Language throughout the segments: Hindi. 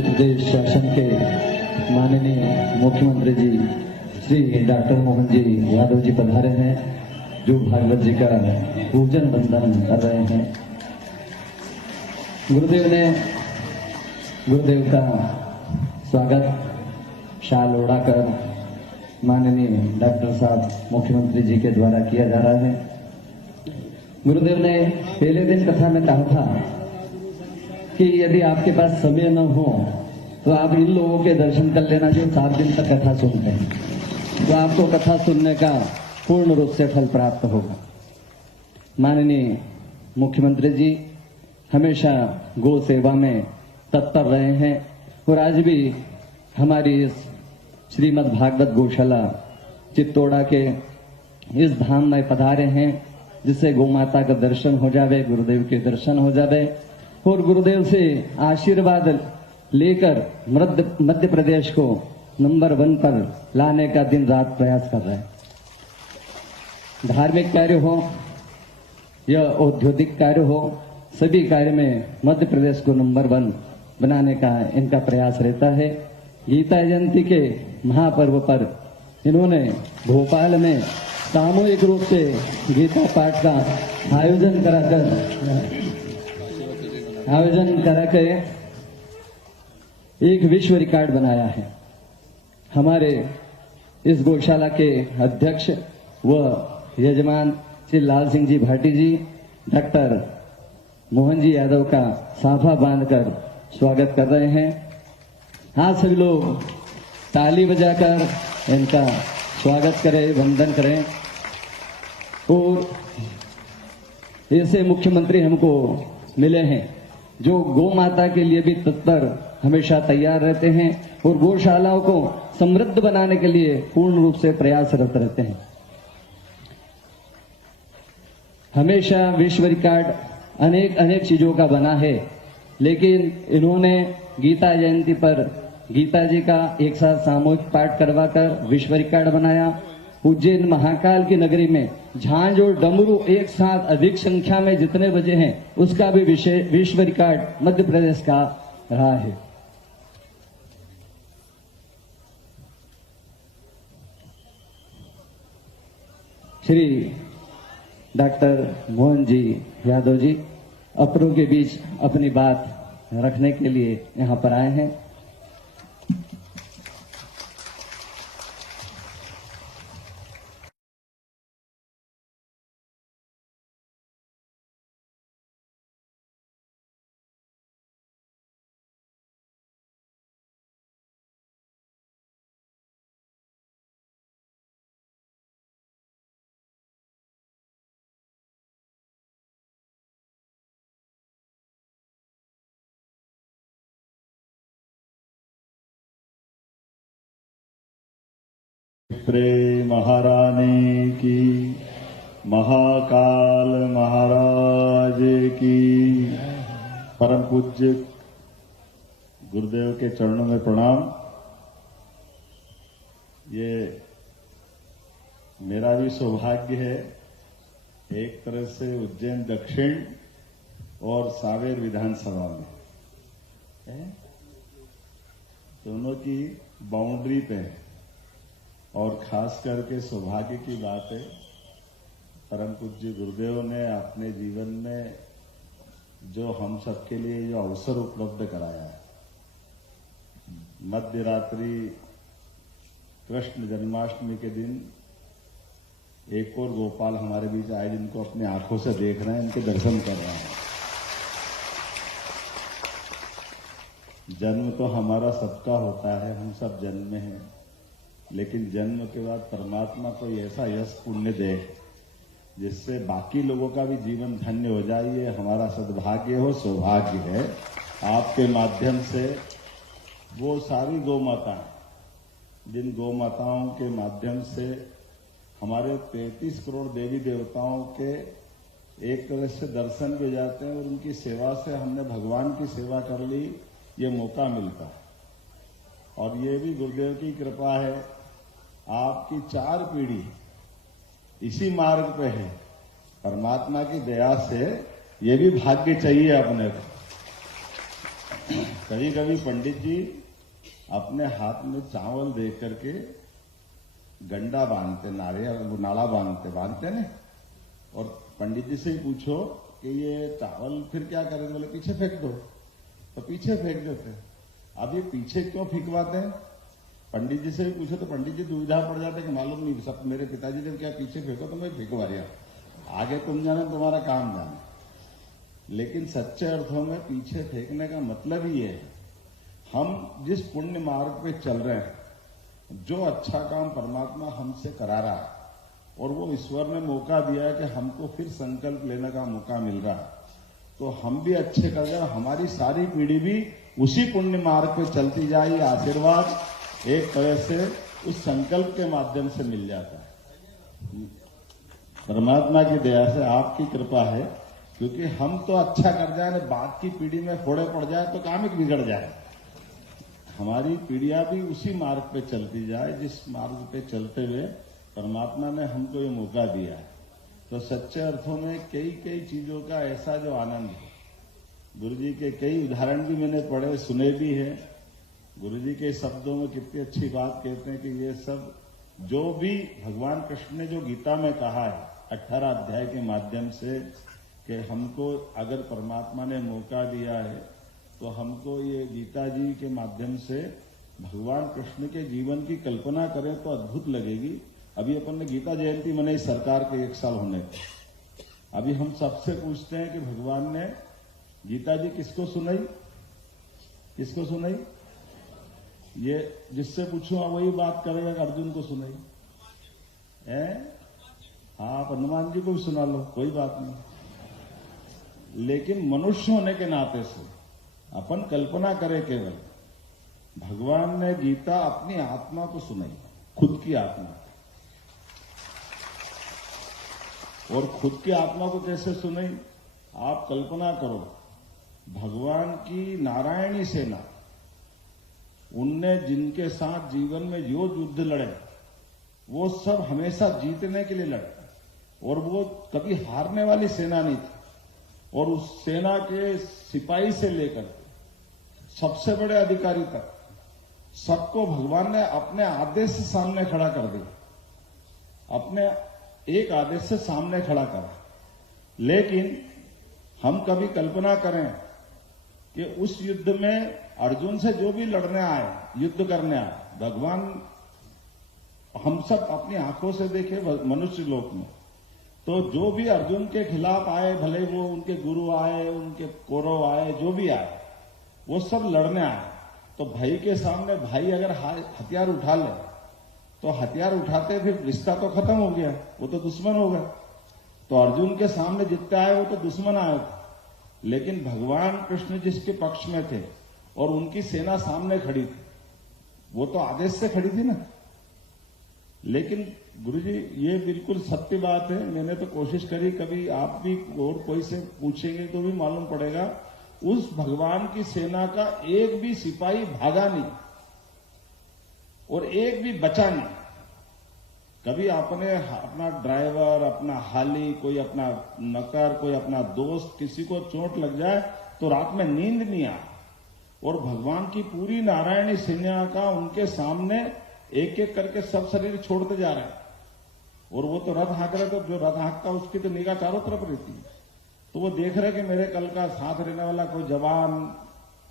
मध्य प्रदेश शासन के माननीय मुख्यमंत्री जी श्री डॉक्टर मोहन जी यादव जी पधारे हैं, जो भागवत जी का पूजन वंदन कर रहे हैं। गुरुदेव का स्वागत शाल ओढ़ाकर माननीय डॉक्टर साहब मुख्यमंत्री जी के द्वारा किया जा रहा है। गुरुदेव ने पहले दिन कथा में कहा था कि यदि आपके पास समय न हो तो आप इन लोगों के दर्शन कर लेना, जो 7 दिन तक कथा सुनते हैं, तो आपको कथा सुनने का पूर्ण रूप से फल प्राप्त होगा। माननीय मुख्यमंत्री जी हमेशा गो सेवा में तत्पर रहे हैं और आज भी हमारी इस श्रीमद् भागवत गौशाला चित्तौड़ा के इस धाम में पधारे हैं, जिससे गौ माता का दर्शन हो जावे, गुरुदेव के दर्शन हो जावे और गुरुदेव से आशीर्वाद लेकर मध्य प्रदेश को नंबर 1 पर लाने का दिन रात प्रयास कर रहे हैं। धार्मिक कार्य हो या औद्योगिक कार्य हो, सभी कार्य में मध्य प्रदेश को नंबर 1 बनाने का इनका प्रयास रहता है। गीता जयंती के महापर्व पर इन्होंने भोपाल में सामूहिक रूप से गीता पाठ का आयोजन कराकर एक विश्व रिकॉर्ड बनाया है। हमारे इस गौशाला के अध्यक्ष व यजमान श्री लाल सिंह जी भाटी जी डॉक्टर मोहन जी यादव का साफा बांधकर स्वागत कर रहे हैं। हाँ, सभी लोग ताली बजाकर इनका स्वागत करें, वंदन करें। और ऐसे मुख्यमंत्री हमको मिले हैं जो गौ माता के लिए भी तत्पर हमेशा तैयार रहते हैं और गौशालाओं को समृद्ध बनाने के लिए पूर्ण रूप से प्रयासरत रहते हैं। हमेशा विश्व रिकॉर्ड अनेक चीजों का बना है, लेकिन इन्होंने गीता जयंती पर गीता जी का एक साथ सामूहिक पाठ करवाकर विश्व रिकॉर्ड बनाया। उज्जैन महाकाल की नगरी में झांझ और डमरू एक साथ अधिक संख्या में जितने बजे हैं, उसका भी विश्व रिकॉर्ड मध्य प्रदेश का रहा है। श्री डॉक्टर मोहन जी यादव जी अपनों के बीच अपनी बात रखने के लिए यहां पर आए हैं। प्रेम महारानी की, महाकाल महाराज की। परम पूज्य गुरुदेव के चरणों में प्रणाम। ये मेरा भी सौभाग्य है, एक तरह से उज्जैन दक्षिण और सावेर विधानसभा में दोनों की बाउंड्री पे है और खास करके सौभाग्य की बात है, परम पूज्य गुरुदेव ने अपने जीवन में जो हम सबके लिए जो अवसर उपलब्ध कराया है, मध्य रात्रि कृष्ण जन्माष्टमी के दिन एक और गोपाल हमारे बीच आए, जिनको अपने आंखों से देख रहे हैं, इनके दर्शन कर रहे हैं। जन्म तो हमारा सबका होता है, हम सब जन्म में हैं, लेकिन जन्म के बाद परमात्मा कोई ऐसा यश पुण्य दे जिससे बाकी लोगों का भी जीवन धन्य हो जाए, ये हमारा सद्भाग्य हो, सौभाग्य है। आपके माध्यम से वो सारी गौ माताएं, जिन गौ माताओं के माध्यम से हमारे 33 करोड़ देवी देवताओं के एक तरह से दर्शन भी जाते हैं और उनकी सेवा से हमने भगवान की सेवा कर ली, ये मौका मिलता है। और ये भी गुरुदेव की कृपा है, आपकी 4 पीढ़ी इसी मार्ग पे है। परमात्मा की दया से ये भी भाग्य चाहिए अपने को। कभी कभी पंडित जी अपने हाथ में चावल दे करके गंडा बांधते, नाला बांधते नहीं, और पंडित जी से ही पूछो कि ये चावल फिर क्या करेंगे, बोले पीछे फेंक दो, तो पीछे फेंक देते। अब ये पीछे क्यों फेंकवाते हैं? पंडित जी से भी पूछो तो पंडित जी दुविधा पड़ जाते कि मालूम नहीं, सब मेरे पिताजी ने क्या पीछे फेंको तो मैं फेंकवा दिया, आगे तुम जाने तुम्हारा काम जाने। लेकिन सच्चे अर्थों में पीछे फेंकने का मतलब ही है, हम जिस पुण्य मार्ग पे चल रहे हैं, जो अच्छा काम परमात्मा हमसे करा रहा है और वो ईश्वर ने मौका दिया है कि हमको फिर संकल्प लेने का मौका मिल रहा है, तो हम भी अच्छे कर जाए, हमारी सारी पीढ़ी भी उसी पुण्य मार्ग पे चलती जाए। ये आशीर्वाद एक तरह से उस संकल्प के माध्यम से मिल जाता है। परमात्मा की दया से आपकी कृपा है, क्योंकि हम तो अच्छा कर जाए, बाद की पीढ़ी में फोड़े पड़ जाए तो काम ही बिगड़ जाए। हमारी पीढ़ियां भी उसी मार्ग पे चलती जाए जिस मार्ग पे चलते हुए परमात्मा ने हमको ये मौका दिया है। तो सच्चे अर्थों में कई कई चीजों का ऐसा जो आनंद है, गुरु जी के कई उदाहरण भी मैंने पढ़े सुने भी है। गुरु जी के शब्दों में कितनी अच्छी बात कहते हैं कि ये सब जो भी भगवान कृष्ण ने जो गीता में कहा है 18 अध्याय के माध्यम से, कि हमको अगर परमात्मा ने मौका दिया है तो हमको ये गीता जी के माध्यम से भगवान कृष्ण के जीवन की कल्पना करें तो अद्भुत लगेगी। अभी अपन ने गीता जयंती मनाई सरकार के 1 साल होने पर। अभी हम सबसे पूछते हैं कि भगवान ने गीता जी किसको सुनाई, किसको सुनाई? ये जिससे पूछूं वही बात करेगा कि अर्जुन को सुनाई है। हाँ, आप हनुमान जी को भी सुना लो, कोई बात नहीं। लेकिन मनुष्य होने के नाते से अपन कल्पना करें, केवल भगवान ने गीता अपनी आत्मा को सुनाई, खुद की आत्मा। और खुद की आत्मा को कैसे सुनाई? आप कल्पना करो, भगवान की नारायणी सेना, उनने जिनके साथ जीवन में जो युद्ध लड़े वो सब हमेशा जीतने के लिए लड़े, और वो कभी हारने वाली सेना नहीं थी। और उस सेना के सिपाही से लेकर सबसे बड़े अधिकारी तक सबको भगवान ने अपने आदेश से सामने खड़ा कर दिया, अपने एक आदेश से सामने खड़ा करा। लेकिन हम कभी कल्पना करें कि उस युद्ध में अर्जुन से जो भी लड़ने आए, युद्ध करने आए, भगवान हम सब अपनी आंखों से देखे मनुष्य लोक में, तो जो भी अर्जुन के खिलाफ आए, भले वो उनके गुरु आए, उनके कौरव आए, जो भी आए, वो सब लड़ने आए। तो भाई के सामने भाई अगर हथियार उठा ले तो हथियार उठाते फिर रिश्ता तो खत्म हो गया, वो तो दुश्मन हो गया। तो अर्जुन के सामने जितने आए वो तो दुश्मन आए थे, लेकिन भगवान कृष्ण जिसके पक्ष में थे और उनकी सेना सामने खड़ी थी, वो तो आदेश से खड़ी थी ना। लेकिन गुरुजी ये बिल्कुल सत्य बात है, मैंने तो कोशिश करी, कभी आप भी और कोई से पूछेंगे तो भी मालूम पड़ेगा, उस भगवान की सेना का एक भी सिपाही भागा नहीं और एक भी बचा नहीं। कभी आपने अपना ड्राइवर, अपना हाली, कोई अपना नौकर, कोई अपना दोस्त, किसी को चोट लग जाए तो रात में नींद नहीं आए, और भगवान की पूरी नारायणी सेना का उनके सामने एक एक करके सब शरीर छोड़ते जा रहे हैं। और वो तो रथ हाँक रहे, तो जो रथ हाँकता उसकी तो निगाह चारों तरफ रहती है, तो वो देख रहे कि मेरे कल का साथ रहने वाला कोई जवान,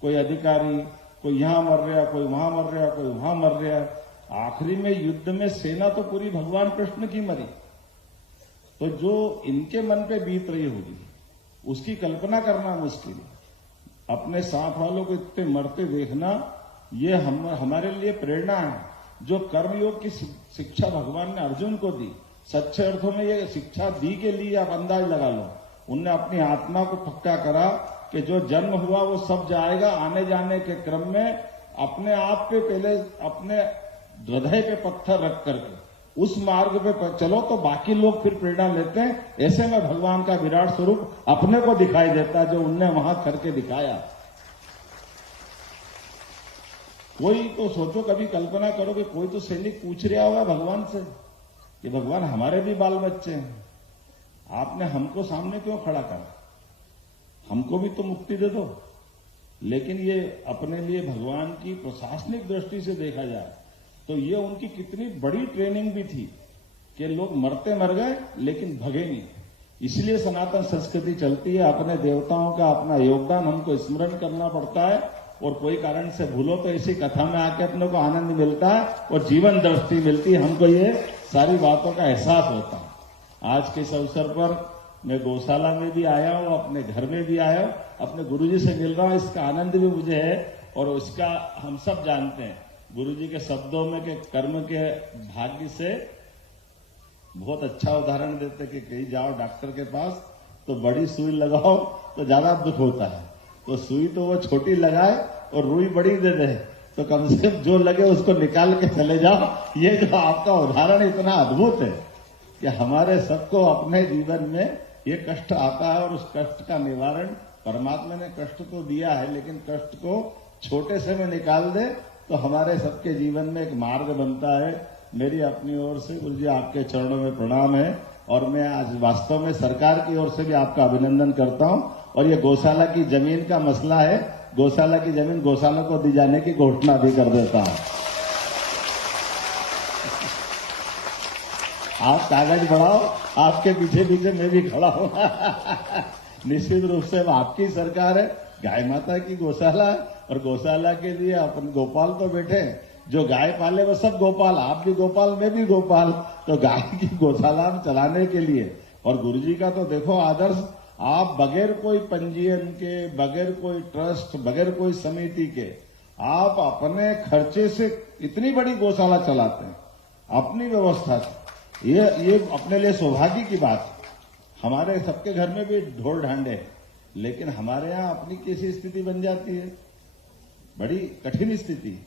कोई अधिकारी, कोई यहां मर रहा, कोई वहां मर रहा, कोई वहां मर रहा। आखिरी में युद्ध में सेना तो पूरी भगवान कृष्ण की मरी, तो जो इनके मन पे बीत रही होगी उसकी कल्पना करना मुश्किल है। अपने साथ वालों को इतने मरते देखना, ये हमारे लिए प्रेरणा है। जो कर्मयोग की शिक्षा भगवान ने अर्जुन को दी, सच्चे अर्थों में ये शिक्षा दी के लिए आप अंदाज लगा लो, उनने अपनी आत्मा को पक्का करा कि जो जन्म हुआ वो सब जाएगा। आने जाने के क्रम में अपने आप पे पहले अपने हृदय पे पत्थर रख करके उस मार्ग पे चलो, तो बाकी लोग फिर प्रेरणा लेते हैं। ऐसे में भगवान का विराट स्वरूप अपने को दिखाई देता है, जो उनने वहां करके दिखाया। कोई तो सोचो, कभी कल्पना करो कि कोई तो सैनिक पूछ रहा होगा भगवान से कि भगवान हमारे भी बाल बच्चे हैं, आपने हमको सामने क्यों खड़ा करा, हमको भी तो मुक्ति दे दो। लेकिन ये अपने लिए भगवान की प्रशासनिक दृष्टि से देखा जाए तो ये उनकी कितनी बड़ी ट्रेनिंग भी थी कि लोग मरते मर गए लेकिन भगे नहीं। इसलिए सनातन संस्कृति चलती है। अपने देवताओं का अपना योगदान हमको स्मरण करना पड़ता है, और कोई कारण से भूलो तो इसी कथा में आके अपने को आनंद मिलता है और जीवन दृष्टि मिलती है। हमको ये सारी बातों का एहसास होता है। आज के इस अवसर पर मैं गौशाला में भी आया हूं, अपने घर में भी आया हूं, अपने गुरुजी से मिल रहा हूं। इसका आनंद भी मुझे है, और इसका हम सब जानते हैं गुरुजी के शब्दों में कि कर्म के भाग्य से बहुत अच्छा उदाहरण देते कि कहीं जाओ डॉक्टर के पास तो बड़ी सुई लगाओ तो ज्यादा दुख होता है, तो सुई तो वो छोटी लगाए और रुई बड़ी दे दे, तो कम से कम जो लगे उसको निकाल के चले जाओ। ये जो आपका उदाहरण इतना अद्भुत है कि हमारे सबको अपने जीवन में ये कष्ट आता है, और उस कष्ट का निवारण परमात्मा ने कष्ट तो दिया है, लेकिन कष्ट को छोटे से में निकाल दे तो हमारे सबके जीवन में एक मार्ग बनता है। मेरी अपनी ओर से गुरु जी आपके चरणों में प्रणाम है, और मैं आज वास्तव में सरकार की ओर से भी आपका अभिनंदन करता हूं। और ये गौशाला की जमीन का मसला है, गौशाला की जमीन गौशाला को दी जाने की घोषणा भी कर देता हूं। आप कागज बढ़ाओ, आपके पीछे पीछे मैं भी खड़ा हूं। निश्चित रूप से आपकी सरकार है, गाय माता की गौशाला है, और गौशाला के लिए अपन गोपाल तो बैठे, जो गाय पाले वो सब गोपाल, आप भी गोपाल मैं भी गोपाल, तो गाय की गौशाला चलाने के लिए। और गुरुजी का तो देखो आदर्श, आप बगैर कोई पंजीयन के, बगैर कोई ट्रस्ट, बगैर कोई समिति के आप अपने खर्चे से इतनी बड़ी गौशाला चलाते हैं अपनी व्यवस्था से। ये अपने लिए सौभाग्य की बात है। हमारे सबके घर में भी ढोल ढांडे हैं, लेकिन हमारे यहाँ अपनी कैसी स्थिति बन जाती है, बड़ी कठिन स्थिति।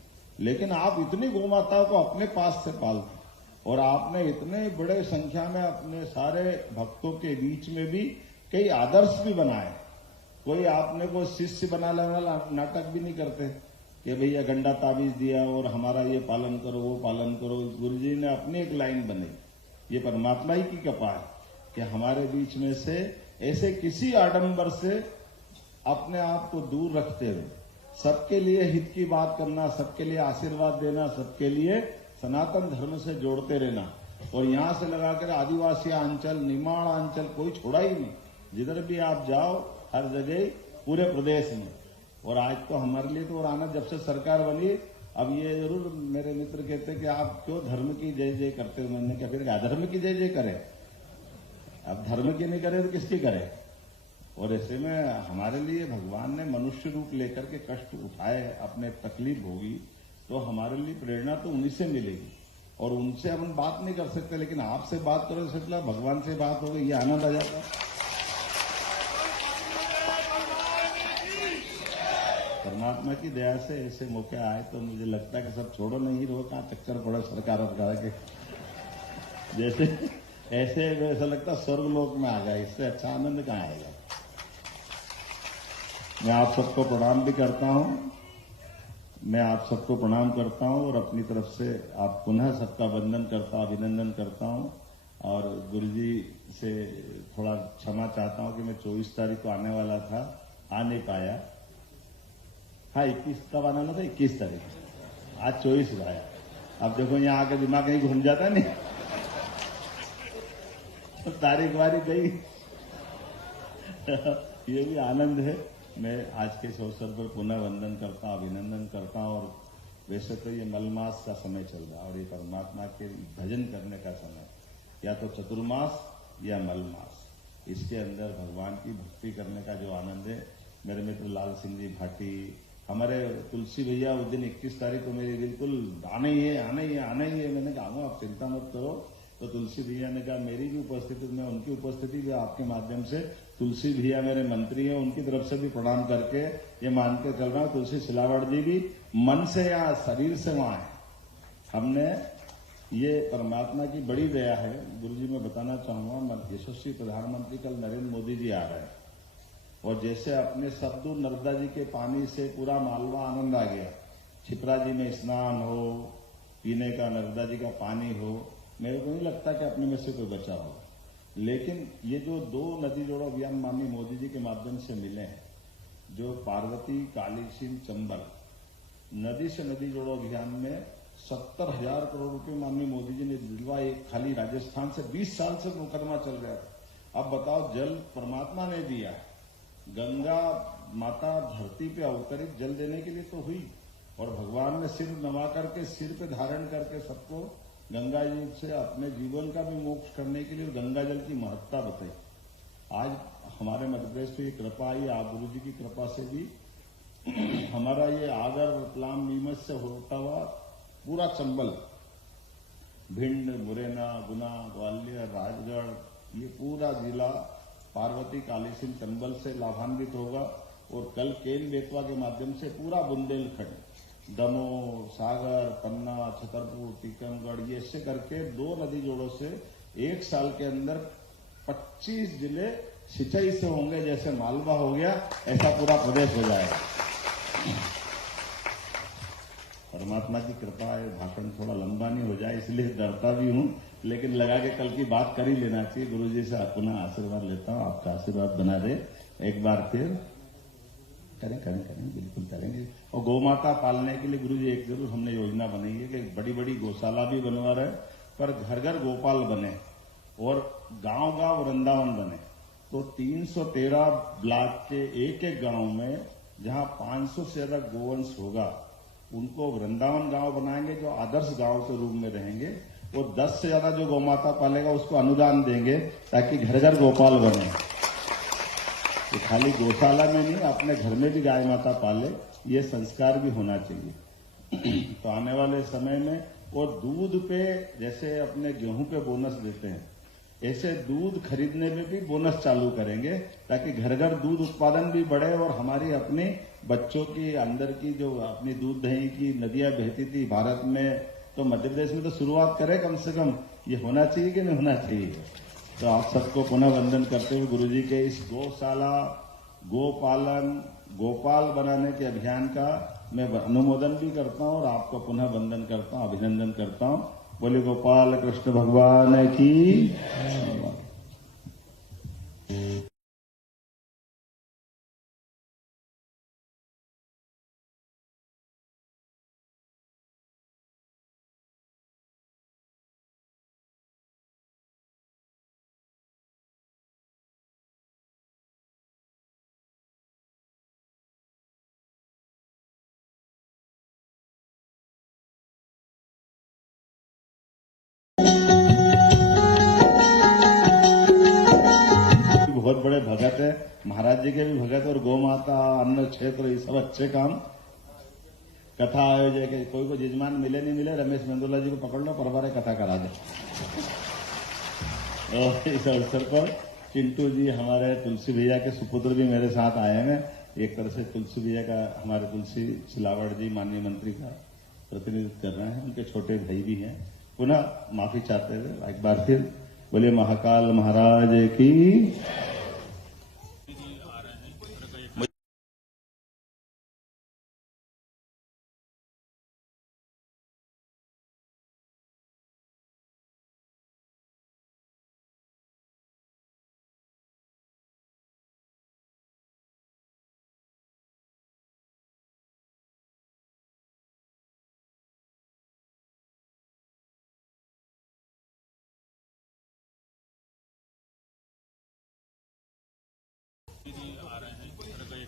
लेकिन आप इतनी गौमाताओं को अपने पास से पालते, और आपने इतने बड़े संख्या में अपने सारे भक्तों के बीच में भी कई आदर्श भी बनाए। कोई आपने को शिष्य बनाने वाला नाटक भी नहीं करते कि भैया गंडा ताबीज दिया और हमारा ये पालन करो वो पालन करो। गुरुजी ने अपनी एक लाइन बनाई, ये परमात्मा ही की कृपा है कि हमारे बीच में से ऐसे किसी आडंबर से अपने आप को दूर रखते हुए सबके लिए हित की बात करना, सबके लिए आशीर्वाद देना, सबके लिए सनातन धर्म से जोड़ते रहना। और यहां से लगाकर आदिवासी अंचल, निमाड़ अंचल कोई छोड़ा ही नहीं, जिधर भी आप जाओ हर जगह पूरे प्रदेश में। और आज तो हमारे लिए तो और आनंद, जब से सरकार बनी, अब ये जरूर मेरे मित्र कहते कि आप क्यों धर्म की जय जय करते हो। मैंने कहा फिर अधर्म की जय जय करें, अब धर्म की नहीं करे तो किसकी करे। और ऐसे में हमारे लिए भगवान ने मनुष्य रूप लेकर के कष्ट उठाए, अपने तकलीफ होगी, तो हमारे लिए प्रेरणा तो उन्हीं से मिलेगी। और उनसे हम बात नहीं कर सकते, लेकिन आपसे बात करो इससे मतलब भगवान से बात हो गई, ये आनंद आ जाता है। परमात्मा की दया से ऐसे मौके आए तो मुझे लगता है कि सब छोड़ो नहीं रहो, कहाँ चक्कर पड़ो सरकार वरकार के जैसे, ऐसे ऐसा लगता स्वर्ग लोक में आ गया। इससे अच्छा आनंद कहाँ आएगा। मैं आप सबको प्रणाम भी करता हूं, मैं आप सबको प्रणाम करता हूं, और अपनी तरफ से आप पुनः सबका वंदन करता, अभिनंदन करता हूं। और गुरुजी से थोड़ा क्षमा चाहता हूं कि मैं 24 तारीख को आने वाला था, आ नहीं पाया। हाँ 21 कब आना था, 21 तारीख, आज 24 को आया। अब देखो यहाँ आकर दिमाग कहीं घूम जाता नहीं, तो तारीख वारीख गई। ये भी आनंद है। मैं आज के इस अवसर पर पुनः वंदन करता हूं, अभिनंदन करता हूं। और वैसे तो ये मलमास का समय चल रहा है, और ये परमात्मा के भजन करने का समय, या तो चतुर्मास या मलमास, इसके अंदर भगवान की भक्ति करने का जो आनंद है। मेरे मित्र लाल सिंह जी भाटी, हमारे तुलसी भैया, उस दिन 21 तारीख को मेरी बिल्कुल आना ही है, आना ही है, आना ही है। मैंने कहा आप चिंता मत करो। तो तुलसी भैया ने कहा मेरी भी उपस्थिति में, उनकी उपस्थिति भी आपके माध्यम से, तुलसी भैया मेरे मंत्री हैं, उनकी तरफ से भी प्रणाम करके ये मान के चल रहा हूं, तुलसी सिलावट जी भी मन से या शरीर से वहां है। हमने ये परमात्मा की बड़ी दया है। गुरुजी मैं बताना चाहूंगा, यशस्वी प्रधानमंत्री कल नरेंद्र मोदी जी आ रहे हैं, और जैसे अपने सद्दू नर्मदा जी के पानी से पूरा मालवा आनंद आ गया, छिपरा जी में स्नान हो, पीने का नर्मदा जी का पानी हो, मेरे को नहीं लगता कि अपने में से कोई बचा हो। लेकिन ये जो 2 नदी जोड़ो अभियान माननीय मोदी जी के माध्यम से मिले हैं, जो पार्वती कालीसिंध चंबल नदी से नदी जोड़ो अभियान में 70,000 करोड़ रुपए माननीय मोदी जी ने दिलवाए। एक खाली राजस्थान से 20 साल से मुकदमा चल रहा था। अब बताओ, जल परमात्मा ने दिया, गंगा माता धरती पे अवतरित जल देने के लिए तो हुई, और भगवान ने सिर नवा करके, सिर पे धारण करके सबको गंगा जी से अपने जीवन का भी मोक्ष करने के लिए गंगा जल की महत्ता बताई। आज हमारे मध्य प्रदेश पे कृपा आई, आप गुरु जी की कृपा से भी हमारा ये आगर, रतलाम, नीमच से होता हुआ पूरा चंबल, भिंड, मुरैना, गुना, ग्वालियर, राजगढ़, ये पूरा जिला पार्वती कालीसिंध चंबल से लाभान्वित होगा। और कल केन बेतवा के माध्यम से पूरा बुंदेलखंड, दमोह, सागर, पन्ना, छतरपुर, टीकमगढ़, ये ऐसे करके 2 नदी जोड़ों से 1 साल के अंदर 25 जिले सिंचाई से होंगे। जैसे मालवा हो गया, ऐसा पूरा प्रदेश हो जाएगा। परमात्मा की कृपा है, भाषण थोड़ा लंबा नहीं हो जाए इसलिए डरता भी हूं, लेकिन लगा के कल की बात कर ही लेना चाहिए। गुरु जी से पुनः आशीर्वाद लेता हूं, आपका आशीर्वाद बना रहे। एक बार फिर करें बिल्कुल करेंगे। और गौ माता पालने के लिए गुरु जी एक जरूर हमने योजना बनाई है कि बड़ी बड़ी गौशाला भी बनवा रहे, पर घर घर गोपाल बने और गांव गांव वृंदावन बने। तो 313 ब्लॉक के एक एक गांव में जहां 500 से ज्यादा गोवंश होगा, उनको वृंदावन गांव बनाएंगे, जो आदर्श गांव के रूप में रहेंगे। वो 10 से ज्यादा जो गौ माता पालेगा उसको अनुदान देंगे, ताकि घर घर गोपाल बने। तो खाली गौशाला में नहीं, अपने घर में भी गाय माता पाले, ये संस्कार भी होना चाहिए। तो आने वाले समय में वो दूध पे जैसे अपने गेहूं पे बोनस देते हैं, ऐसे दूध खरीदने में भी बोनस चालू करेंगे, ताकि घर घर दूध उत्पादन भी बढ़े और हमारी अपनी बच्चों की अंदर की जो अपनी दूध दही की नदियां बहती थी भारत में, तो मध्य प्रदेश में तो शुरुआत करें कम से कम। ये होना चाहिए कि नहीं होना चाहिए? तो आप सबको पुनः वंदन करते हुए गुरु जी के इस गौशाला, गोपालन, गोपाल बनाने के अभियान का मैं अनुमोदन भी करता हूं और आपको पुनः वंदन करता हूं, अभिनंदन करता हूं। बोले गोपाल कृष्ण भगवान की। बहुत बड़े भगत है, महाराज जी के भी भगत, और गौ माता, अन्न क्षेत्र, ये सब अच्छे काम। कथा आयोजक है, कोई को जजमान मिले नहीं मिले, रमेश मेंदोला जी को पकड़ लो, परवारे कथा करा दे। और इस अवसर पर चिंटू जी, हमारे तुलसी भैया के सुपुत्र भी मेरे साथ आए हैं। एक तरह से तुलसी भैया का, हमारे तुलसी सिलावट जी माननीय मंत्री का प्रतिनिधित्व कर रहे हैं, उनके छोटे भाई भी हैं। पुनः माफी चाहते हुए एक बार फिर बोले महाकाल महाराज की।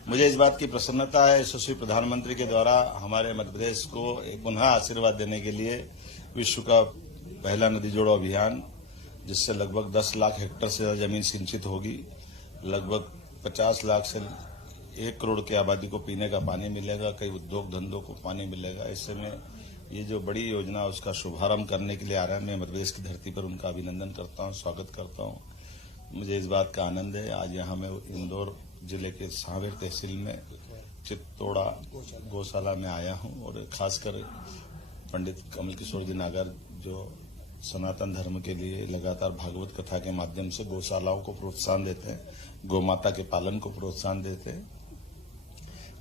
मुझे इस बात की प्रसन्नता है, यशस्वी प्रधानमंत्री के द्वारा हमारे मध्य प्रदेश को एक पुनः आशीर्वाद देने के लिए विश्व का पहला नदी जोड़ो अभियान, जिससे लगभग 10 लाख हेक्टेयर से ज्यादा जमीन सिंचित होगी, लगभग 50 लाख से 1 करोड़ की आबादी को पीने का पानी मिलेगा, कई उद्योग धंधों को पानी मिलेगा। ऐसे में ये जो बड़ी योजना उसका शुभारंभ करने के लिए आ रहा है, मैं मध्य प्रदेश की धरती पर उनका अभिनंदन करता हूँ, स्वागत करता हूँ। मुझे इस बात का आनंद है, आज यहाँ मैं इंदौर जिले के सांवेर तहसील में चित्तौड़ा गौशाला में आया हूं, और खासकर पंडित कमल किशोर जी नागर, जो सनातन धर्म के लिए लगातार भागवत कथा के माध्यम से गौशालाओं को प्रोत्साहन देते हैं, गौ माता के पालन को प्रोत्साहन देते हैं,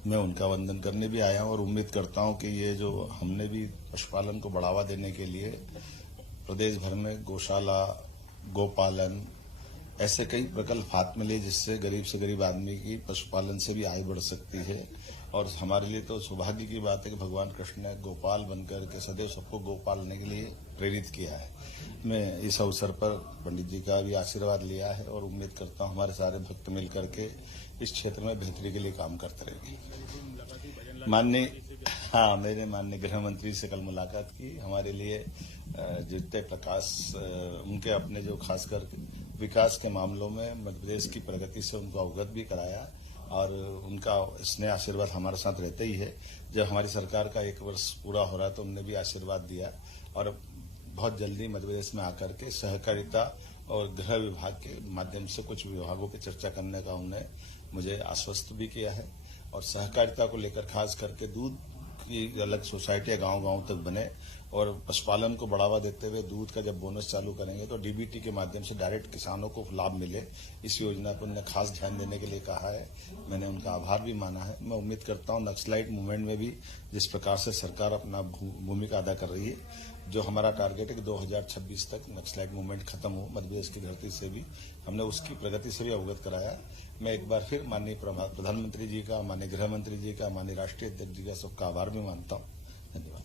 मैं उनका वंदन करने भी आया हूं। और उम्मीद करता हूं कि ये जो हमने भी पशुपालन को बढ़ावा देने के लिए प्रदेश भर में गौशाला, गोपालन ऐसे कई प्रकल्प हाथ में लिए जिससे गरीब से गरीब आदमी की पशुपालन से भी आय बढ़ सकती है। और हमारे लिए तो सौभाग्य की बात है कि भगवान कृष्ण ने गोपाल बनकर के सदैव सबको गौ पालने के लिए प्रेरित किया है। मैं इस अवसर पर पंडित जी का भी आशीर्वाद लिया है और उम्मीद करता हूं हमारे सारे भक्त मिल करके इस क्षेत्र में बेहतरी के लिए काम करते रहेंगे। मैंने माननीय गृह मंत्री से कल मुलाकात की। हमारे लिए जितने प्रकाश उनके अपने जो खासकर विकास के मामलों में मध्य प्रदेश की प्रगति से उनको अवगत भी कराया और उनका स्नेह आशीर्वाद हमारे साथ रहते ही है। जब हमारी सरकार का 1 वर्ष पूरा हो रहा तो उनने भी आशीर्वाद दिया और बहुत जल्दी मध्य प्रदेश में आकर के सहकारिता और गृह विभाग के माध्यम से कुछ विभागों की चर्चा करने का उन्होंने मुझे आश्वस्त भी किया है। और सहकारिता को लेकर खास करके दूध की अलग सोसाइटियां गांव-गांव तक बने और पशुपालन को बढ़ावा देते हुए दूध का जब बोनस चालू करेंगे तो डीबीटी के माध्यम से डायरेक्ट किसानों को लाभ मिले। इस योजना पर उन्होंने खास ध्यान देने के लिए कहा है। मैंने उनका आभार भी माना है। मैं उम्मीद करता हूं नक्सलाइट मूवमेंट में भी जिस प्रकार से सरकार अपना भूमिका अदा कर रही है, जो हमारा टारगेट है कि 2026 तक नक्सलाइट मूवमेंट खत्म हो मध्य प्रदेश की धरती से भी, हमने उसकी प्रगति से भी अवगत कराया। मैं एक बार फिर माननीय प्रधानमंत्री जी का, माननीय गृह मंत्री जी का, माननीय राष्ट्रीय अध्यक्ष जी का सबका आभार भी मानता हूं। धन्यवाद।